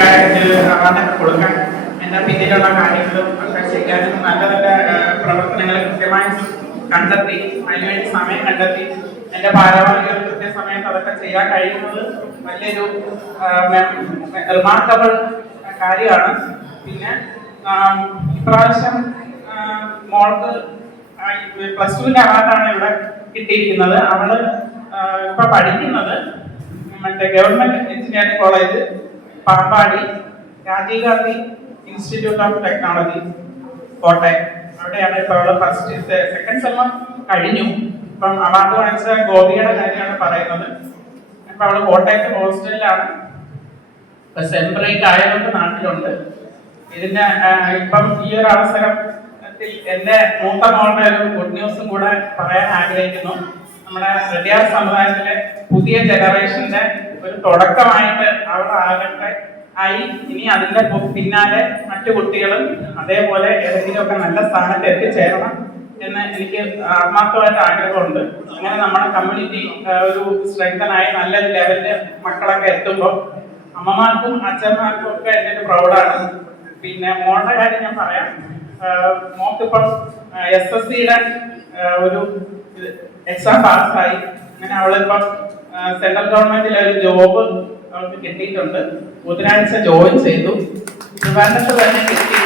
അവാർഡൊക്കെ കൊടുക്കാൻ എൻ്റെ പിന്നിലുള്ള കാര്യങ്ങളും ഒക്കെ ചെയ്യാനും നല്ല നല്ല പ്രവർത്തനങ്ങൾ കൃത്യമായി കണ്ടെത്തി അതിനുവേണ്ടി സമയം കണ്ടെത്തി എൻ്റെ ഭാരവാഹികൾ കൃത്യസമയത്ത് അതൊക്കെ ചെയ്യാൻ കഴിയുന്നത് വലിയൊരു റിമാർക്കബിൾ കാര്യമാണ്. പിന്നെ ഇപ്രാവശ്യം മോൾക്ക് +2 അവാർഡാണ് ഇവിടെ കിട്ടിയിരിക്കുന്നത്. അവള് ഇപ്പൊ പഠിക്കുന്നത് മറ്റേ government engineering college Pampady Rajiv Gandhi institute of technology Kottayam, അവിടെയാണ് ഇപ്പൊ അവള് സെക്കൻഡ് സെമ്മ കഴിഞ്ഞു. ഇപ്പം അവാർഡ് വാങ്ങിച്ച ഗോപിയുടെ കാര്യമാണ് പറയുന്നത്. ഇപ്പൊ അവള് കോട്ടയത്ത് ഹോസ്റ്റലിലാണ്. ഇപ്പൊ സെം ബ്രേക്ക് ആയതുകൊണ്ട് നാട്ടിലുണ്ട്. ഇതിന്റെ ഇപ്പം ഈ ഒരു അവസരത്തിൽ എന്റെ മൂത്ത മോളുടെ ഒരു ഗുഡ് ന്യൂസും കൂടെ പറയാൻ ആഗ്രഹിക്കുന്നു. നമ്മുടെ റെഡിയാർ സമുദായത്തിലെ പുതിയ ജനറേഷന്റെ ഒരു തുടക്കമായിട്ട് അവിടെ ആയി ഇനി അതിന്റെ പിന്നാലെ മറ്റു കുട്ടികളും അതേപോലെ ഏതെങ്കിലുമൊക്കെ നല്ല സ്ഥാനത്ത് എത്തിച്ചേരണം എന്ന് എനിക്ക് ആത്മാർത്ഥമായിട്ട് ആഗ്രഹമുണ്ട്. അങ്ങനെ നമ്മുടെ കമ്മ്യൂണിറ്റി ഒരു സ്ട്രെങ്തനായി നല്ലൊരു ലെവലില് മക്കളൊക്കെ എത്തുമ്പോൾ അമ്മമാർക്കും അച്ഛന്മാർക്കും ഒക്കെ എൻ്റെ പ്രൗഡാണ്. പിന്നെ മോളുടെ കാര്യം ഞാൻ പറയാം. മോക്കിപ്പം SSCയുടെ ഒരു എക്സാം പാസ്സായി. അങ്ങനെ അവളിപ്പം സെൻട്രൽ ഗവൺമെന്റിലെ ഒരു ജോബ് അവൾക്ക് കിട്ടിയിട്ടുണ്ട്. ബുധനാഴ്ച ജോയിൻ ചെയ്തു. ട്രിവാൻഡ്രത്ത് തന്നെ കിട്ടി.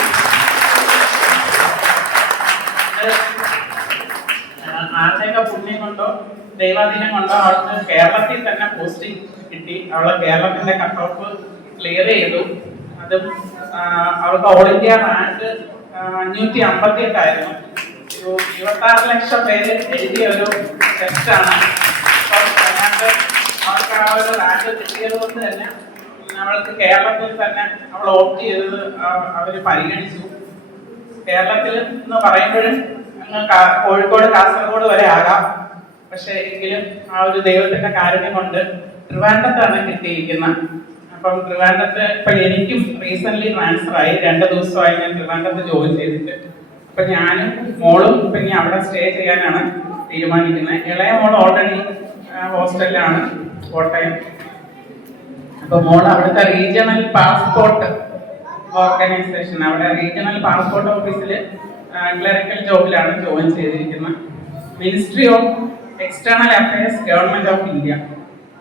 ആരുടെയൊക്കെ പുണ്യം കൊണ്ടോ ദൈവാധീനം കൊണ്ടോ അവൾക്ക് കേരളത്തിൽ തന്നെ പോസ്റ്റിംഗ് കിട്ടി. അവള് കേരളത്തിന്റെ കട്ട് ഓഫ് ക്ലിയർ ചെയ്തു. അതും അവൾക്ക് ഓൾ ഇന്ത്യ റാങ്ക് 558 ആയിരുന്നു. ഒരു 26 ലക്ഷം പേര് എഴുതിയ ഒരു ടെസ്റ്റാണ്. അതിനകത്ത് അവൾക്ക് ആ ഒരു റാങ്ക് കിട്ടിയത് കൊണ്ട് തന്നെ അവൾക്ക് കേരളത്തിൽ തന്നെ അവൾ ഓപ്റ്റ് ചെയ്തത് അവര് പരിഗണിച്ചു. കേരളത്തിൽ എന്ന് പറയുമ്പോഴും കോഴിക്കോട് കാസർഗോഡ് വരെ ആകാം. പക്ഷെ എങ്കിലും ആ ഒരു ദൈവത്തിന്റെ കാരുണ്യം കൊണ്ട് ട്രിവാൻഡ്രത്താണ് കിട്ടിയിരിക്കുന്നത്. അപ്പം ട്രിവാൻഡ്രത്ത് ഇപ്പൊ എനിക്കും റീസെന്റ് ട്രാൻസ്ഫർ ആയി. 2 ദിവസമായി ഞാൻ ട്രിവാൻഡ്രത്ത് ജോയിൻ ചെയ്തിട്ട്. അപ്പൊ ഞാനും മോളും ഇപ്പൊ ഇനി അവിടെ സ്റ്റേ ചെയ്യാനാണ് തീരുമാനിക്കുന്നത്. ഇളയ മോൾ ഓൾറെഡി ഹോസ്റ്റലിലാണ് കോട്ടയം. അപ്പൊ മോൾ അവിടുത്തെ റീജിയണൽ പാസ്പോർട്ട് ഓർഗനൈസേഷൻ, അവിടെ റീജിയണൽ പാസ്പോർട്ട് ഓഫീസിൽ ക്ലറിക്കൽ ജോബിലാണ് ജോയിൻ ചെയ്തിരിക്കുന്നത്. Ministry of external affairs government of India,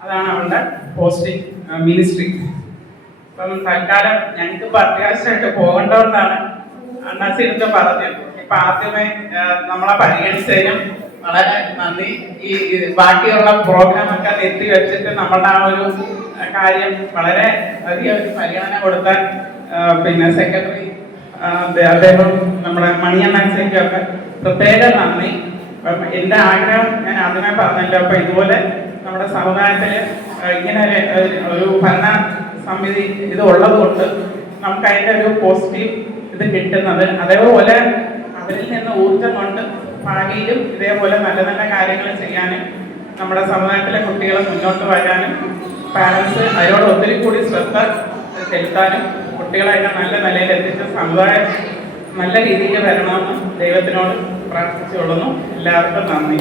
അതാണ് അവളുടെ പോസ്റ്റിംഗ് മിനിസ്ട്രി. അപ്പം തൽക്കാലം ഞങ്ങൾക്ക് അത്യാവശ്യമായിട്ട് പോകേണ്ടതുകൊണ്ടാണ് അണ്ണാസിനൊക്കെ പറഞ്ഞത്. ഇപ്പൊ ആദ്യമേ നമ്മളെ പരിഗണിച്ചതിനും വളരെ നന്ദി. ഈ ബാക്കിയുള്ള പ്രോഗ്രാം ഒക്കെ നിർത്തി വെച്ചിട്ട് നമ്മളുടെ ആ ഒരു കാര്യം വളരെ അധികം പരിഗണന കൊടുത്താൽ പിന്നെ സെക്രട്ടറി അദ്ദേഹം നമ്മുടെ മണിയണ്ണാച്ചയ്ക്കൊക്കെ പ്രത്യേക നന്ദി. എന്റെ ആഗ്രഹം ഞാൻ ആദ്യമേ പറഞ്ഞല്ലോ. അപ്പൊ ഇതുപോലെ നമ്മുടെ സമുദായത്തില് ഇങ്ങനെ ഒരു ഭരണ സമിതി ഇത് ഉള്ളത് കൊണ്ട് നമുക്ക് അതിന്റെ ഒരു പോസിറ്റീവ് ഇത് കിട്ടുന്നത്. അതേപോലെ അവരിൽ നിന്ന് ഊർജം കൊണ്ട് ഭാവിയിലും ഇതേപോലെ നല്ല നല്ല കാര്യങ്ങൾ ചെയ്യാനും നമ്മുടെ സമുദായത്തിലെ കുട്ടികളെ മുന്നോട്ട് വരാനും പാരൻസ് അതിനോട് ഒത്തിരി കൂടി ശ്രദ്ധ ചെലുത്താനും കുട്ടികളെയൊക്കെ നല്ല നിലയിൽ എത്തിച്ച സമുദായം നല്ല രീതിയിൽ വരണമെന്ന് ദൈവത്തിനോട് പ്രാർത്ഥിച്ചുകൊള്ളുന്നു. എല്ലാവർക്കും നന്ദി.